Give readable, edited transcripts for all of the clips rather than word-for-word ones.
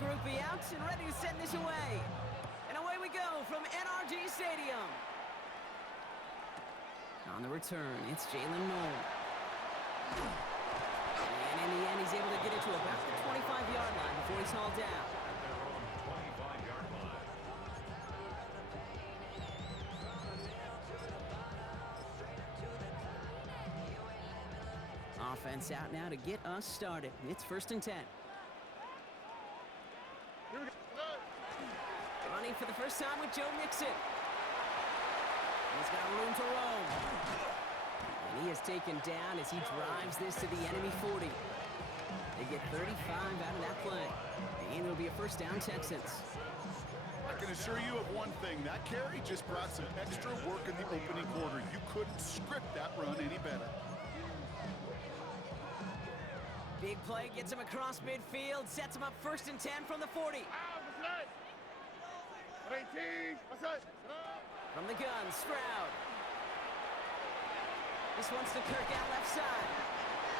groupie out and ready to send this away. And away we go from NRG Stadium. On the return, it's Jalen Noel. And in the end, he's able to get it to about the 25-yard line before he's hauled down. At their own 25-yard line. Offense out now to get us started. It's 1st and 10. Running for the first time with Joe Mixon. He's got room to roam. And he is taken down as he drives this to the enemy 40. They get 35 out of that play. And it'll be a first down, Texans. I can assure you of one thing. That carry just brought some extra work in the opening quarter. You couldn't script that run any better. Big play gets him across midfield, sets him up 1st and 10 from the 40. From the gun, Stroud. This one's to Kirk out left side.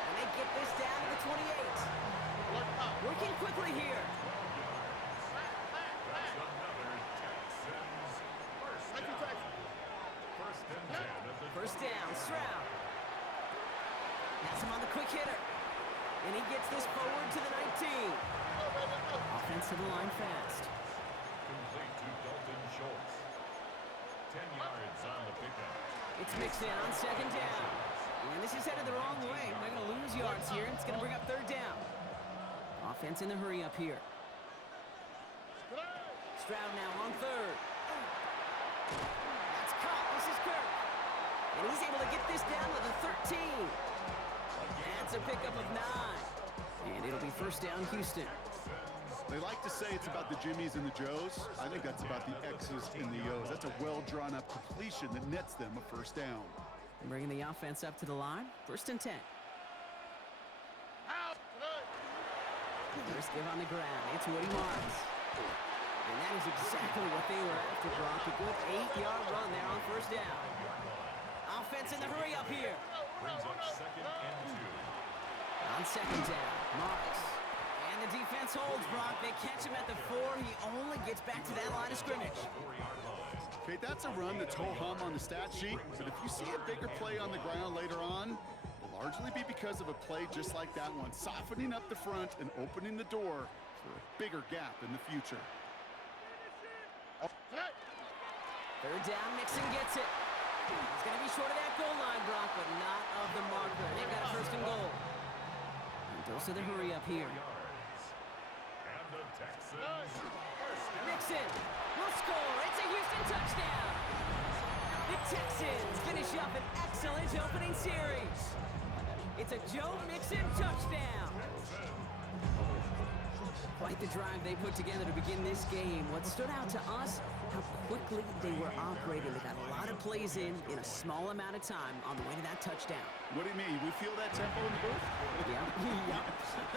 And they get this down to the 28. Working quickly here. First down, Stroud. That's him on the quick hitter. And he gets this forward to the 19. Offensive line fast. Complete to Dalton Schultz. 10 yards on the pickup. It's mixed in on 2nd down. And this is headed the wrong way. They're going to lose yards here. It's going to bring up 3rd down. Offense in the hurry up here. Stroud now on 3rd. That's caught. This is Kirk. And he's able to get this down to the 13. That's a pickup of 9. And it'll be 1st down, Houston. They like to say it's about the Jimmies and the Joes. I think that's about the X's and the O's. That's a well-drawn-up completion that nets them a 1st down. Bringing the offense up to the line. 1st and 10. First give on the ground. It's Woody Marks. And that is exactly what they were after, Brock. A good 8-yard run there on 1st down. Offense in the hurry up here. Brings up 2nd and 2. On 2nd down, Marks. And the defense holds, Brock. They catch him at the 4. He only gets back to that line of scrimmage. Okay, that's a run that's ho-hum on the stat sheet, but if you see a bigger play on the ground later on, it'll largely be because of a play just like that one, softening up the front and opening the door for a bigger gap in the future. 3rd down, Mixon gets it. He's going to be short of that goal line, Brock, but not of the marker. They've got a 1st and goal. And those are the hurry up here. And the Texans. Mixon will score. It's a Houston touchdown. The Texans finish up an excellent opening series. It's a Joe Mixon touchdown. Quite the drive they put together to begin this game. What stood out to us, how quickly they were operating. They got a lot of plays in a small amount of time on the way to that touchdown. What do you mean? We feel that tempo in the booth? Yeah,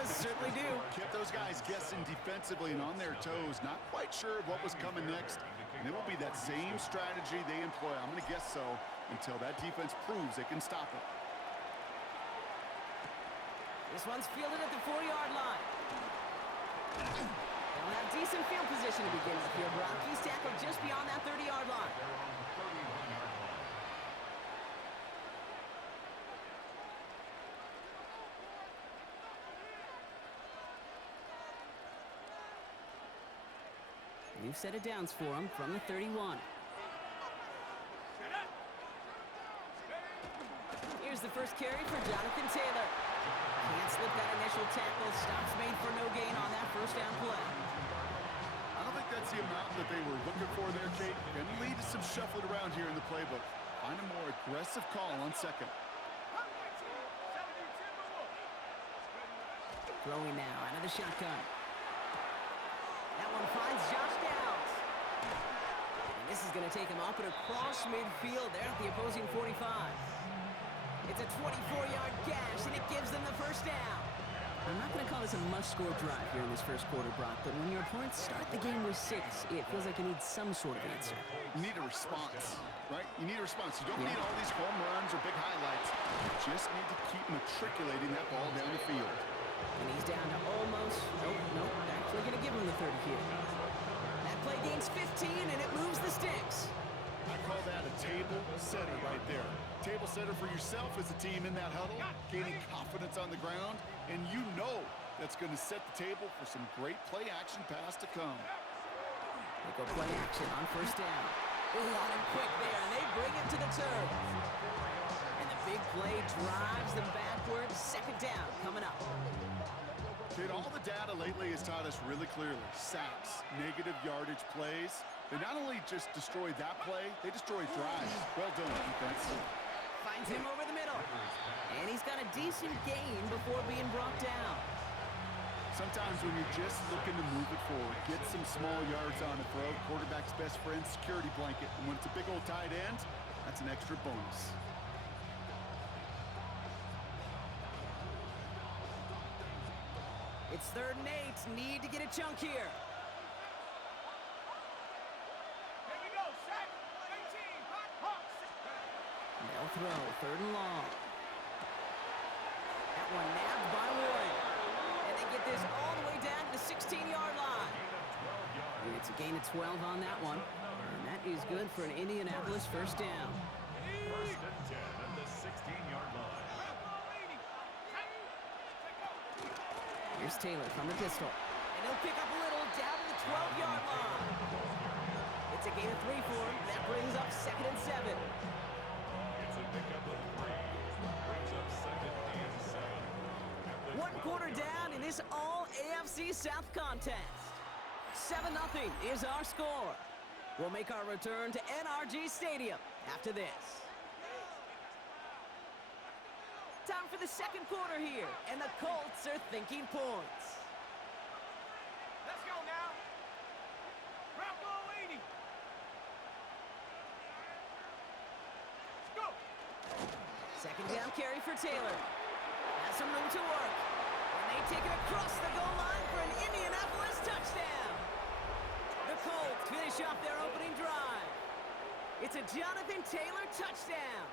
certainly do. Kept those guys guessing defensively and on their toes, not quite sure of what was coming next. And it will be that same strategy they employ, I'm going to guess so, until that defense proves they can stop it. This one's fielded at the 4-yard line. They'll have decent field position to begin with here, Brock. He's tackled just beyond that 30-yard line. They're on the 31-yard line. New set of downs for him from the 31. Here's the first carry for Jonathan Taylor. Can't slip that initial tackle. Stops made for no gain on that 1st down play. I don't think that's the amount that they were looking for there, Kate. Going to lead to some shuffling around here in the playbook. Find a more aggressive call on 2nd. Throwing now out of the shotgun. That one finds Josh Downs. And this is going to take him up and across midfield there at the opposing 45. It's a 24-yard gash, and it gives them the 1st down. I'm not going to call this a must-score drive here in this 1st quarter, Brock, but when your opponents start the game with 6, it feels like you need some sort of answer. You need a response, right? You need a response. You don't need all these home runs or big highlights. You just need to keep matriculating that ball down the field. And he's down to almost, nope, they're actually going to give him the 30 here. That play gains 15, and it moves the sticks. I call that a table setter right there. Table setter for yourself as a team in that huddle, gaining confidence on the ground, and you know that's going to set the table for some great play action pass to come. They go play action on first down. Ooh, on him quick there, and they bring it to the turf. And the big play drives them backwards. Second down coming up. Kid, all the data lately has taught us really clearly. Sacks, negative yardage plays. They not only just destroy that play, they destroy drives. Well done, defense. Finds him over the middle. And he's got a decent gain before being brought down. Sometimes when you're just looking to move it forward, get some small yards on a throw, quarterback's best friend, security blanket. And when it's a big old tight end, that's an extra bonus. It's 3rd and 8. Need to get a chunk here. They'll throw. 3rd and long. That one nabbed by Wood. And they get this all the way down to the 16-yard line. And it's a gain of 12 on that one. And that is good for an Indianapolis first down. 1st and 10 at the 16-yard line. Here's Taylor from the pistol. And he'll pick up a little down to the 12-yard line. It's a gain of 3 for him. That brings up 2nd and 7. It's a pickup of 3. Brings up 2nd and 7. 1 quarter down in this all-AFC South contest. 7-0 is our score. We'll make our return to NRG Stadium after this. Time for the 2nd quarter here, and the Colts are thinking points. Let's go now. Bravo 80. Let's go. 2nd down carry for Taylor. Has some room to work. And they take it across the goal line for an Indianapolis touchdown. The Colts finish off their opening drive. It's a Jonathan Taylor touchdown.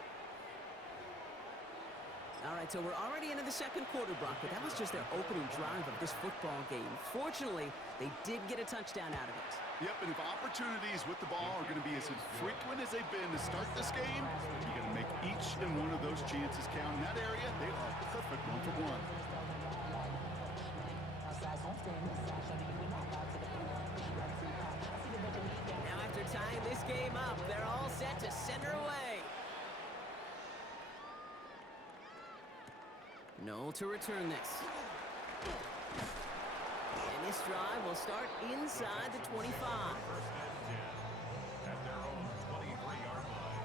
All right, so we're already into the 2nd quarter, Brock, but that was just their opening drive of this football game. Fortunately, they did get a touchdown out of it. Yep, and if opportunities with the ball are going to be as infrequent as they've been to start this game, you got to make each and one of those chances count. In that area, they are perfect 1-for-1. Now after tying this game up, they're all set to send her away. No to return this. And this drive will start inside the 25. 1st and 10 at their own 23-yard line.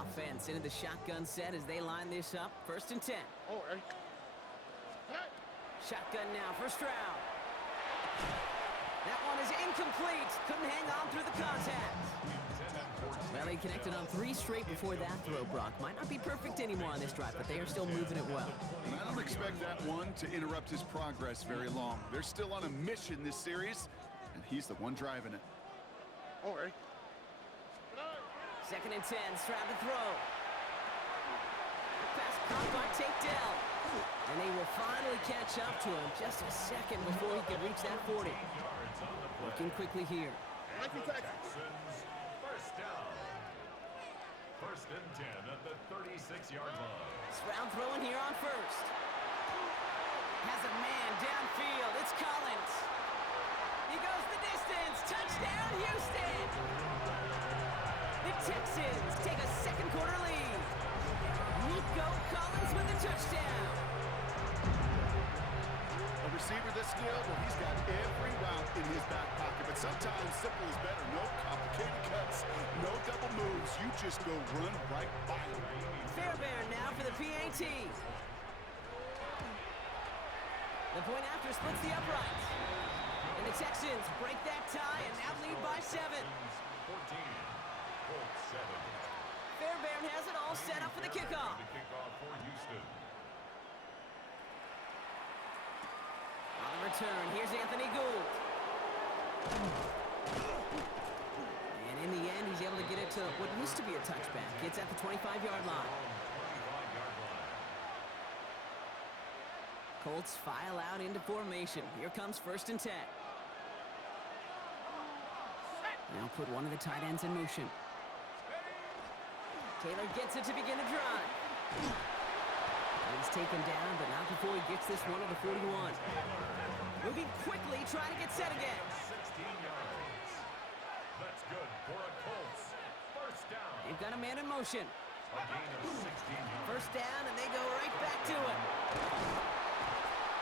Offense into the shotgun set as they line this up. 1st and 10. All right. Shotgun now for Stroud. That one is incomplete. Couldn't hang on through the contact. Well, he connected on 3 straight before that throw, Brock. Might not be perfect anymore on this drive, but they are still moving it well. And I don't expect that one to interrupt his progress very long. They're still on a mission this series, and he's the one driving it. All right. 2nd and 10, Stroud to throw. Pass caught by Tate Dell. And they will finally catch up to him just a second before he can reach that 40. Working quickly here. Texans, 1st down. 1st and 10 at the 36-yard line. Stroud throwing here on 1st. Has a man downfield. It's Collins. He goes the distance. Touchdown, Houston. The Texans take a 2nd quarter lead. Nico Collins with the touchdown. A receiver this skilled, well, he's got every route in his back pocket, but sometimes simple is better. No complicated cuts, no double moves. You just go run right by him. Fairbairn now for the PAT. The point after splits the upright. And the Texans break that tie and now lead by 7. 14, Colts 7. Fairbairn has it all set up for the kickoff. The kickoff for Houston. On the return, here's Anthony Gould. it to what used to be a touchback. It's at the 25-yard line. Colts file out into formation. Here comes 1st and 10. Now put one of the tight ends in motion. Taylor gets it to begin a drive. He's taken down, but not before he gets this one to the 41. Moving quickly, trying to get set again. 16 yards. That's good for a Colts. First down. They've got a man in motion. A gain of 16 yards. First down, and they go right back to it.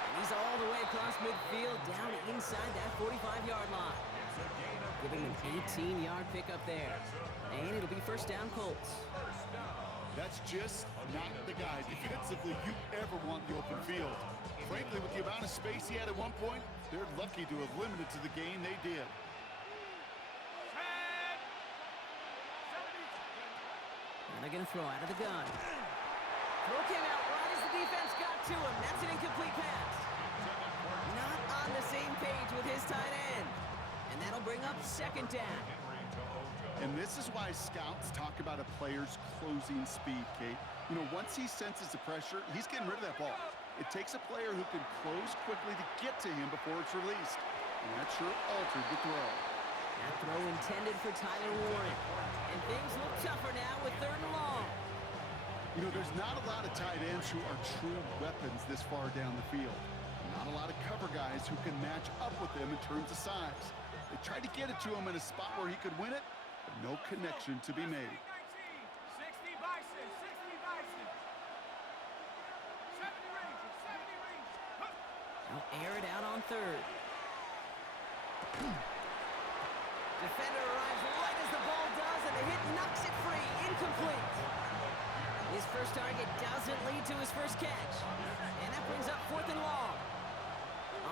And he's all the way across midfield, down inside that 45-yard line. Giving an 18-yard pickup there. And it'll be first down, Colts. That's just not the guy defensively you ever want in the open field. Frankly, with the amount of space he had at one point, they're lucky to have limited to the gain they did. And they're going to throw out of the gun. Throw came out right as the defense got to him. That's an incomplete pass. Not on the same page with his tight end. And that'll bring up second down. And this is why scouts talk about a player's closing speed, Kate. You know, once he senses the pressure, he's getting rid of that ball. It takes a player who can close quickly to get to him before it's released. And that sure altered the throw. That throw intended for Tyler Warren. And things look tougher now with 3rd and long. You know, there's not a lot of tight ends who are true weapons this far down the field. Not a lot of cover guys who can match up with them in terms of size. They tried to get it to him in a spot where he could win it, but no connection to be made. 60 Bison, 60 Bison. 70 Rangers, 70 Rangers. They'll air it out on 3rd. Defender arrives right as the ball does, and the hit knocks it free. Incomplete. His first target doesn't lead to his first catch. And that brings up 4th and long.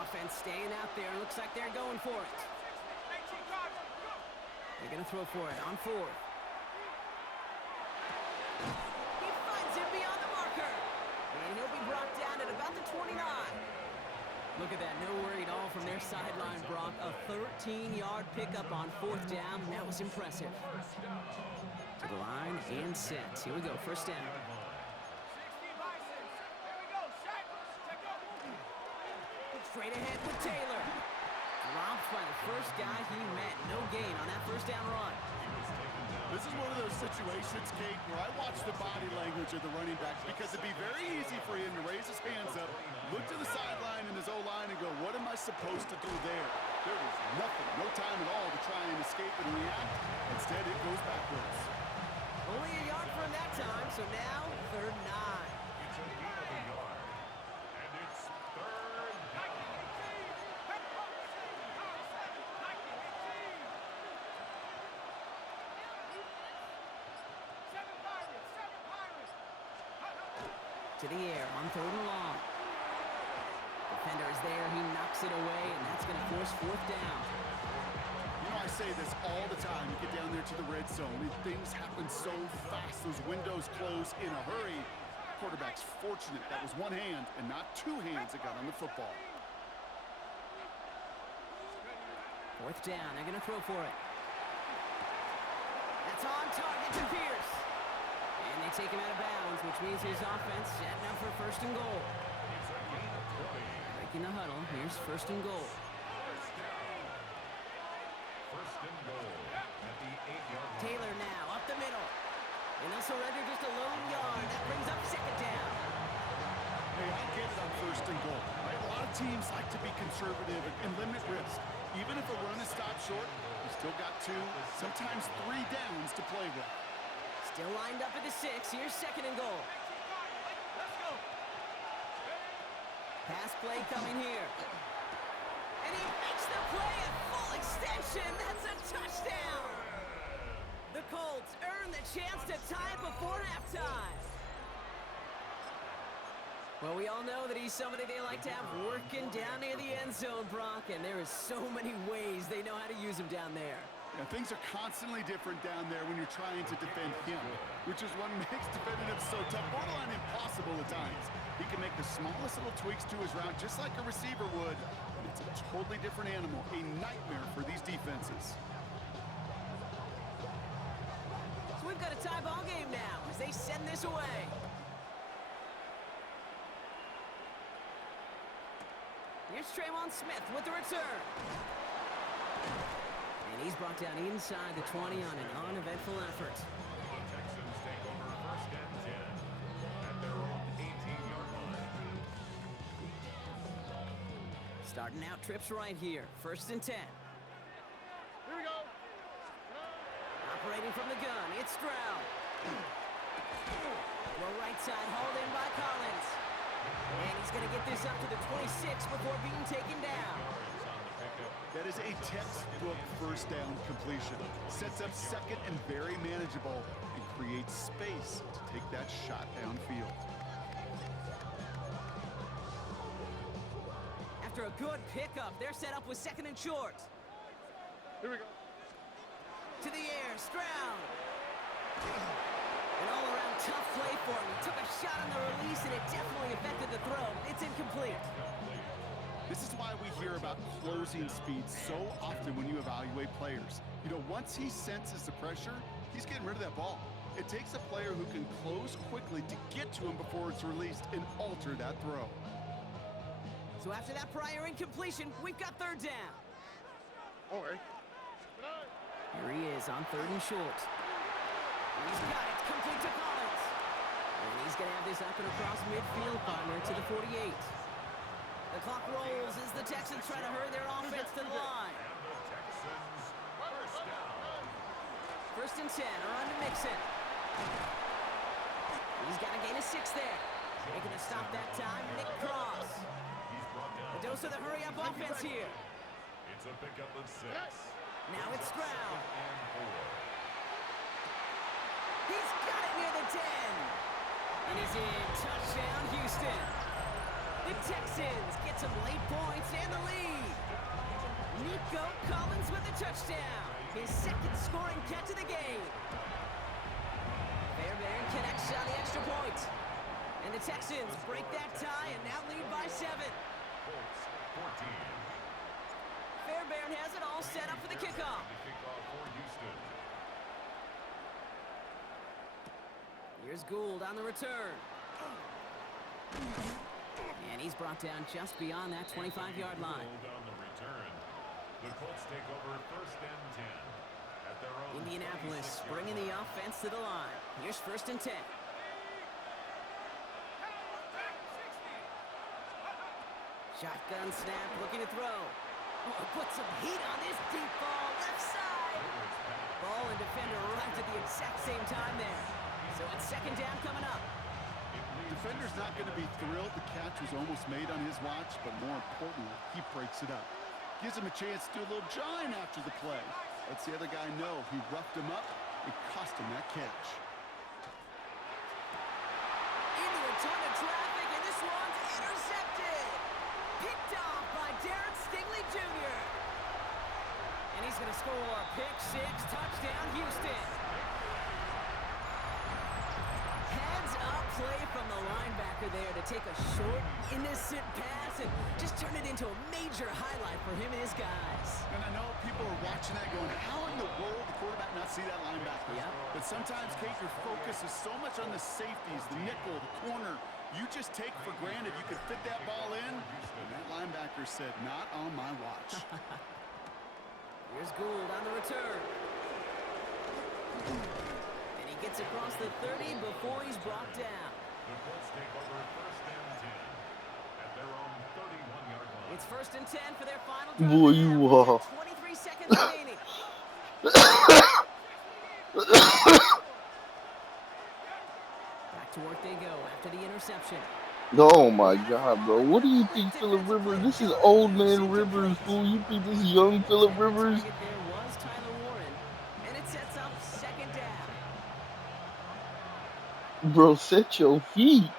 Offense staying out there. Looks like they're going for it. They're going to throw for it on 4th. He finds him beyond the marker. And he'll be brought down at about the 29. Look at that. No worry at all from their sideline, Brock. A 13-yard pickup on 4th down. That was impressive. To the line and set. Here we go. First down. 60 Bison. Here we go. Set. Check up. Straight ahead with Taylor. Dropped by the first guy he met. No gain on that first down run. This is one of those situations, Kate, where I watch the body language of the running back because it'd be very easy for him to raise his hands up, look to the sideline in his O-line and go, what am I supposed to do there? There was nothing, no time at all to try and escape and react. Instead, it goes backwards. Only a yard from that time, so now 3rd and 9. It's a gain of a yard. And it's 3rd down. To the air on 3rd and long. Defender is there. He knocks it away, and that's going to force 4th down. You know, I say this all the time. You get down there to the red zone, and things happen so fast. Those windows close in a hurry. Quarterback's fortunate that was one hand and not 2 hands that got on the football. 4th down. They're going to throw for it. That's on target to Pierce. And they take him out of bounds, which means his offense setting up for 1st and goal. It's a gain of 20. Breaking the huddle. Here's 1st and goal. First and goal at the 8-yard line. Taylor now up the middle. And they'll surrender just a lone yard. That brings up 2nd down. Hey, I get it on 1st and goal. Right? A lot of teams like to be conservative and limit risk. Even if a run is stopped short, you still got 2, sometimes 3 downs to play with. Still lined up at the 6. Here's 2nd and goal. Let's go. Pass play coming here. And he makes the play at full extension. That's a touchdown. The Colts earn the chance to tie before halftime. Well, we all know that he's somebody they like to have working down near the end zone, Brock, and there is so many ways they know how to use him down there. Yeah, things are constantly different down there when you're trying to defend him, which is what makes defending him so tough, borderline impossible at times. He can make the smallest little tweaks to his route just like a receiver would, and it's a totally different animal, a nightmare for these defenses. got a tie ball game now as they send this away. Here's Smith with the return. And he's brought down inside the 20 on an uneventful effort. The Texans take over first and 10 at their own 18-yard line. Starting out trips right here. First and 10. Here we go. Operating from the gun, it's Stroud. Throw right side, hauled in by Collins. And he's going to get this up to the 26 before being taken down. That is a textbook first down completion. Sets up second and very manageable and creates space to take that shot downfield. After a good pickup, they're set up with second and short. Here we go. To the air, Stroud. An all-around tough play for him. He took a shot on the release, and it definitely affected the throw. It's incomplete. This is why we hear about closing speed so often when you evaluate players. You know, once he senses the pressure, he's getting rid of that ball. It takes a player who can close quickly to get to him before it's released and alter that throw. So after that prior incompletion, we've got third down. All right. Here he is on third and short. He's got it, complete to Collins. And he's going to have this up and across midfield, partner, to the 48. The clock rolls as the Texans try to hurry their offense to the line. And the Texans first down. First and 10, around to Mixon. He's got a gain of 6 there. Making a stop that time, Nick Cross. He's brought down. A dose of the hurry-up offense here. It's a pickup of 6. Now it's Stroud. And 4. He's got it near the 10. And he's in. Touchdown, Houston. The Texans get some late points and the lead. Nico Collins with the touchdown. His second scoring catch of the game. Fairbairn connects on the extra point. And the Texans break that tie and now lead by 7. Colts 14. Fairbairn has it all set up for the kickoff. The kickoff for Houston. Here's Gould on the return. And he's brought down just beyond that 25-yard line. Gould on the return. The Colts take over first and 10 at their own Indianapolis 26-yard bringing the line. offense to the line. Here's first and 10. Shotgun snap, looking to throw. Oh, put some heat on this deep ball, left side. Ball and defender arrived at the exact same time there. So it's second down coming up. Defender's not going to be thrilled the catch was almost made on his watch, but more importantly, he breaks it up. Gives him a chance to do a little jawing after the play. Lets the other guy know he roughed him up and cost him that catch. Into a ton of traffic, and this one's intercepted. Picked off by Derek Stingley Jr. And he's going to score a pick 6, touchdown Houston. Heads up play from the linebacker there to take a short, innocent pass and just turn it into a major highlight for him and his guys. And I know people are watching that going, how in the world the quarterback not see that linebacker? Yep. But sometimes, Kate, your focus is so much on the safeties, the nickel, the corner. You just take for granted you could fit that ball in. And that linebacker said, not on my watch. Here's Gould on the return. And he gets across the 30 before he's brought down. The Colts take over first and 10 at their own 31-yard line. It's first and 10 for their final drive. Boy, you are. 23 seconds remaining. Back to work they go after the interception. Oh my God, bro. What do you think, Phillip Rivers? This is old man Rivers, fool. You think this is young Phillip Rivers? There was Tyler Warren, and it sets up second down. Bro, set your feet.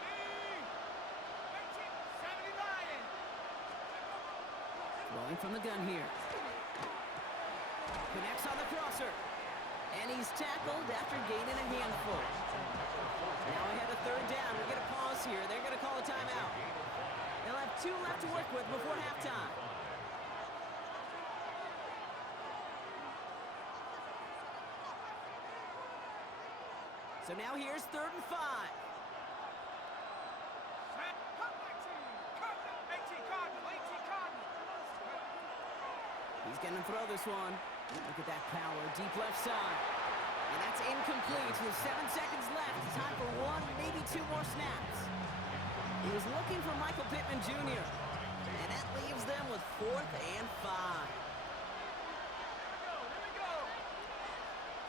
Rolling from the gun here. Connects on the crosser. And he's tackled after gaining a handful. Now ahead of third down. We get a pause here. They're going to call a timeout. They'll have 2 left to work with before halftime. So now here's 3rd and 5. Set. Cut 18. Cardinal. 18 Cardinal. He's going to throw this one. Look at that power, deep left side. And that's incomplete with 7 seconds left. Time for 1, maybe 2 more snaps. He was looking for Michael Pittman Jr. And that leaves them with 4th and 5. Here we go.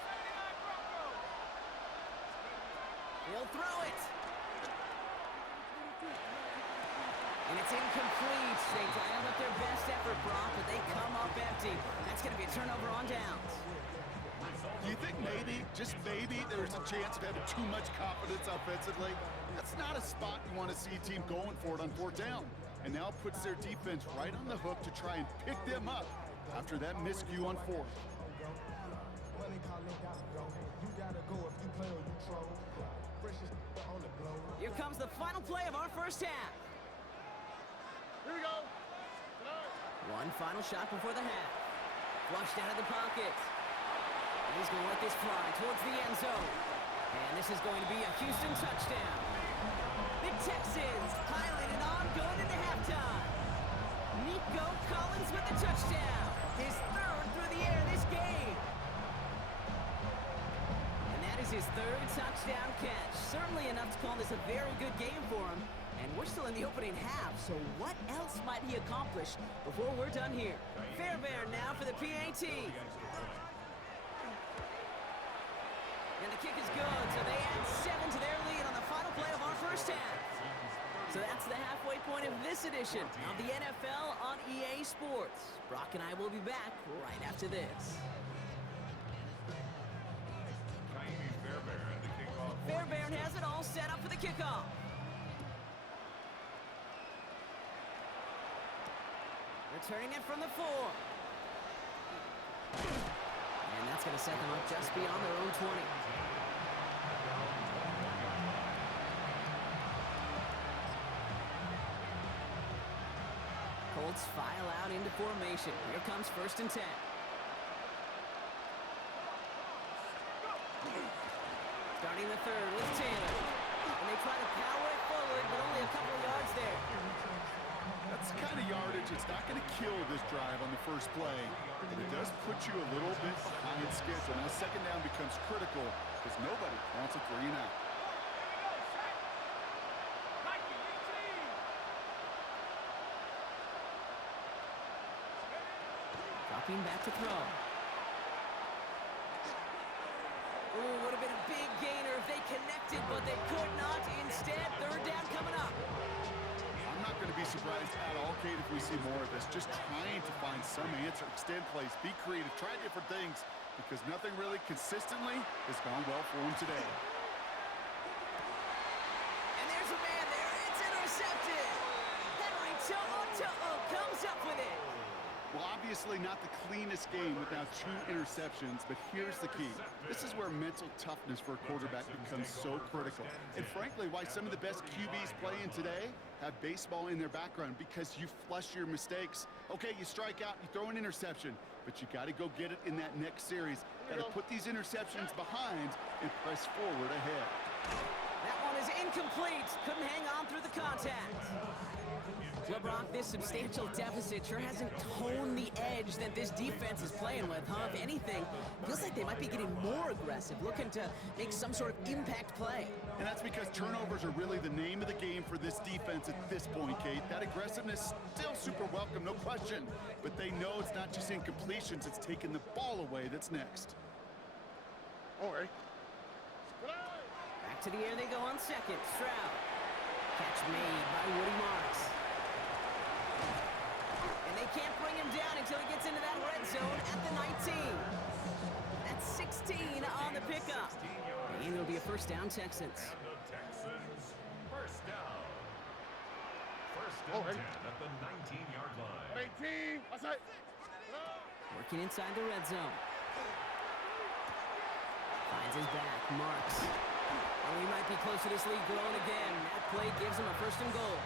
79 Broncos. He'll throw it. And it's incomplete. They dialed up their best effort, Brock, but they come up empty. That's going to be a turnover on downs. Do you think maybe, just maybe, there's a chance of having too much confidence offensively? That's not a spot you want to see a team going for it on 4th down. And now puts their defense right on the hook to try and pick them up after that miscue on 4th. Here comes the final play of our first half. Here we go. One final shot before the half. Flushed out of the pocket. And he's going to let this fly towards the end zone. And this is going to be a Houston touchdown. The Texans piling it on going into halftime. Nico Collins with the touchdown. His 3rd through the air this game. And that is his 3rd touchdown catch. Certainly enough to call this a very good game for him. And we're still in the opening half, so what else might he accomplish before we're done here? Fairbairn now for the PAT. And the kick is good, so they add 7 to their lead on the final play of our first half. So that's the halfway point of this edition of the NFL on EA Sports. Brock and I will be back right after this. Fairbairn has it all set up for the kickoff. Returning it from the 4. And that's going to set them up just beyond their own 20. Colts file out into formation. Here comes 1st and 10. Starting the 3rd with Taylor. And they try to power it forward, but only a couple of yards there. That's the kind of yardage it's not going to kill this drive on the first play, but it does put you a little bit behind schedule. Now 2nd down becomes critical because nobody wants a 3 and out. Dropping back to throw. Ooh, would have been a big gainer if they connected, but they could not. Instead, 3rd down coming up. I'm not going to be surprised at all, Kate, if we see more of this. Just trying to find some answer, extend plays, be creative, try different things, because nothing really consistently has gone well for him today. And there's a man there. It's intercepted. Henry To'o comes up with it. Well, obviously not the cleanest game with now 2 interceptions, but here's the key. This is where mental toughness for a quarterback becomes so critical. And frankly, why some of the best QBs playing today have baseball in their background, because you flush your mistakes. Okay, you strike out, you throw an interception, but you got to go get it in that next series. Got to put these interceptions behind and press forward ahead. That one is incomplete. Couldn't hang on through the contact. Well, Brock, this substantial deficit sure hasn't toned the edge that this defense is playing with, huh? If anything, feels like they might be getting more aggressive, looking to make some sort of impact play. And that's because turnovers are really the name of the game for this defense at this point, Kate. That aggressiveness still super welcome, no question. But they know it's not just incompletions, it's taking the ball away that's next. All right. Back to the air they go on 2nd. Stroud. Catch made by Woody Marks. And they can't bring him down until he gets into that red zone at the 19. That's 16 on the pickup. And it'll be a 1st down, Texans. First down. First and 10 at the 19-yard line. 18. Outside. Working inside the red zone. Finds his back. Marks. Oh, he might be close to this lead growing again. That play gives him a 1st and goal.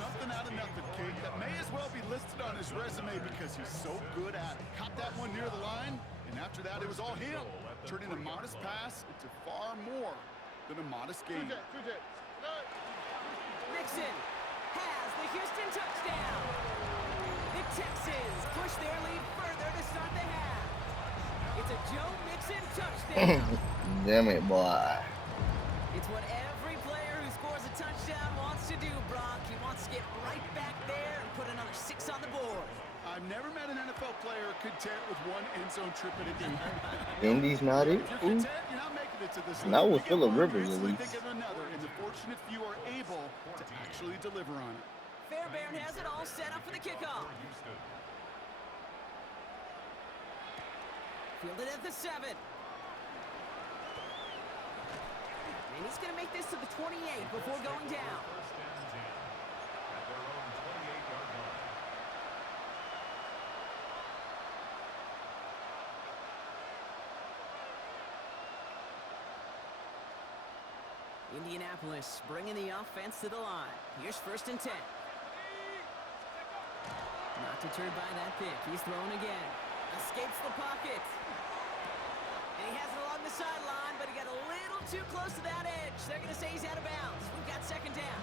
Something out of nothing, Kate, that may as well be listed on his resume because he's so good at it. Caught that one near the line, and And after that, it was all him, turning a modest pass into far more than a modest gain. Mixon has the Houston touchdown. The Texans push their lead further to start the half. It's a Joe Mixon touchdown. Damn it, boy. It's what every player who scores a touchdown wants to do, Brock. He wants to get right back there and put another 6 on the board. I've never met an NFL player content with one end zone trip at a game. Indy's not it. If you're content, you're not making it to this league. Not with You get Phillip one, Rivers, you at instantly least. think of another, and the fortunate few are able to actually deliver on it. Fairbairn has it all set up for the kickoff. Fielded at the 7. And he's going to make this to the 28 before going down. First and 10 at their own 28-yard line. Indianapolis bringing the offense to the line. Here's 1st and 10. Not deterred by that pick. He's thrown again. Escapes the pocket. And he has it along the sideline, but he got a little too close to that edge. They're going to say he's out of bounds. We've got 2nd down.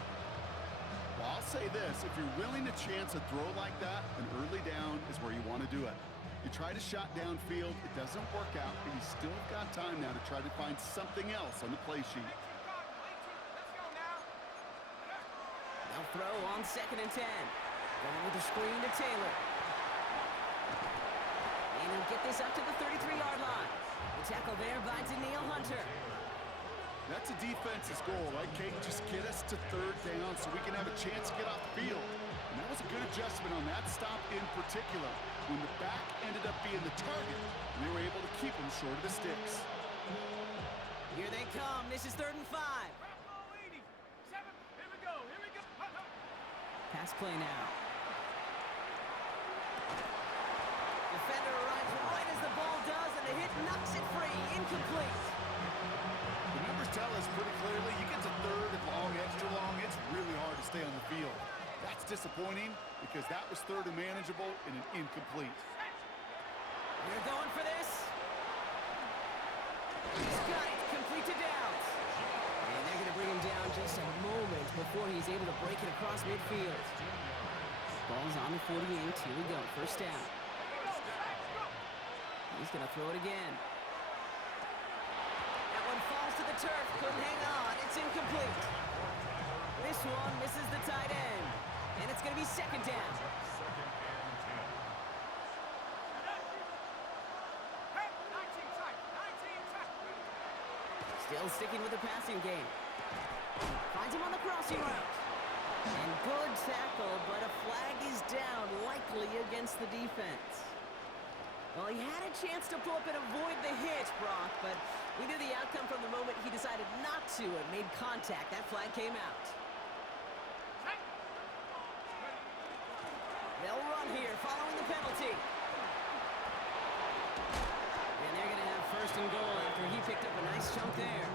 Well, I'll say this. If you're willing to chance a throw like that, an early down is where you want to do it. You try to shot downfield. It doesn't work out, but you still got time now to try to find something else on the play sheet. They'll throw on 2nd and 10. Going with the screen to Taylor. And he'll get this up to the 33-yard line. The tackle there by Danielle Hunter. That's a defense's goal, right, Kate? Just get us to 3rd down so we can have a chance to get off the field. And that was a good adjustment on that stop in particular, when the back ended up being the target, and they were able to keep him short of the sticks. Here they come. This is 3rd and 5. Pass play now. Defender arrives right as the ball does, and the hit knocks it free. Incomplete. The numbers tell us pretty clearly, you get to 3rd and long, extra long, it's really hard to stay on the field. That's disappointing because that was 3rd and manageable and an incomplete. They're going for this. He's got it. Complete to Downs. And they're going to bring him down just a moment before he's able to break it across midfield. Ball's on the 48. Here we go. 1st down. He's going to throw it again. That one falls to the turf. Couldn't hang on. It's incomplete. This one misses the tight end. And it's going to be 2nd down. Still sticking with the passing game. Finds him on the crossing route. And good tackle, but a flag is down, likely against the defense. Well, he had a chance to pull up and avoid the hit, Brock, but we knew the outcome from the moment he decided not to and made contact. That flag came out. They'll run here following the penalty. And they're going to have 1st and goal after he picked up a nice chunk there.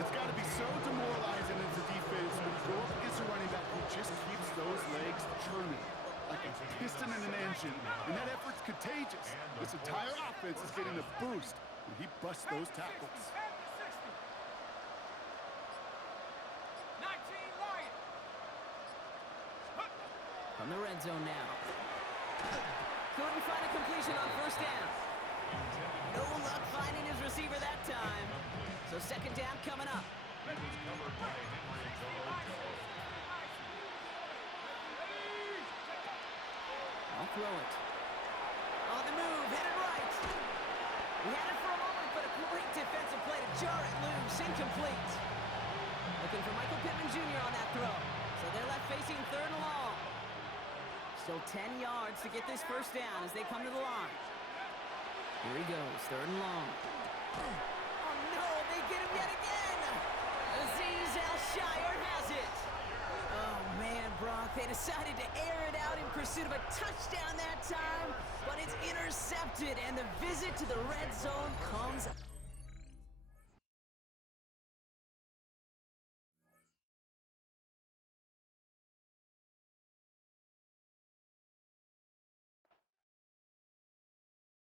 It's got to be so demoralizing as a defense when you go up against a running back who just keeps those legs churning like a piston in an engine. And that effort's contagious. This entire offense is getting a boost when he busts those tackles. From the red zone now. Couldn't find a completion on 1st down. No luck finding his receiver that time. So 2nd down coming up. I'll throw it. On the move, headed right. He had it for a moment, but a great defensive play to jar it loose. Incomplete. Looking for Michael Pittman Jr. on that throw. So they're left facing 3rd and long. Still 10 yards to get this 1st down as they come to the line. Here he goes, 3rd and long. Oh no, they get him yet again! Azeez Al-Shire has it! Oh man, Brock, they decided to air it out in pursuit of a touchdown that time, but it's intercepted and the visit to the red zone comes